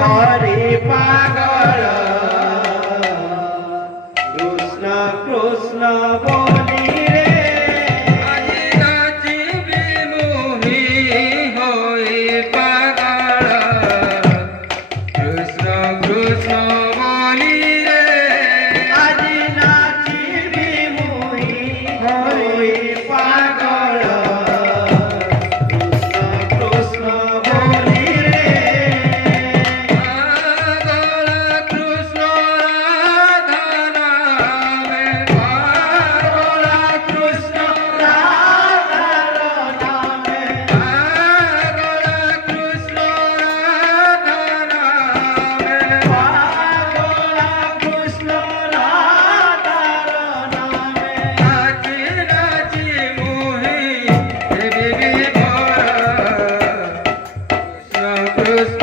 हरि पागल कृष्ण कृष्ण बोली रे আজি নাচিবি মোহি হই পাগল কৃষ্ণ কৃষ্ণ বলি রে আজি নাচিবি মোহি হই পাগল কৃষ্ণ কৃষ্ণ बोली रे পাগল কৃষ্ণ রাধা নামে पागल कृष्ण राधा नामे পাগল কৃষ্ণ রাধা নামে पागल कृष्ण राधा नामे নাচি নাচি মোহি দেবী ভরা কৃষ্ণ কৃষ্ণ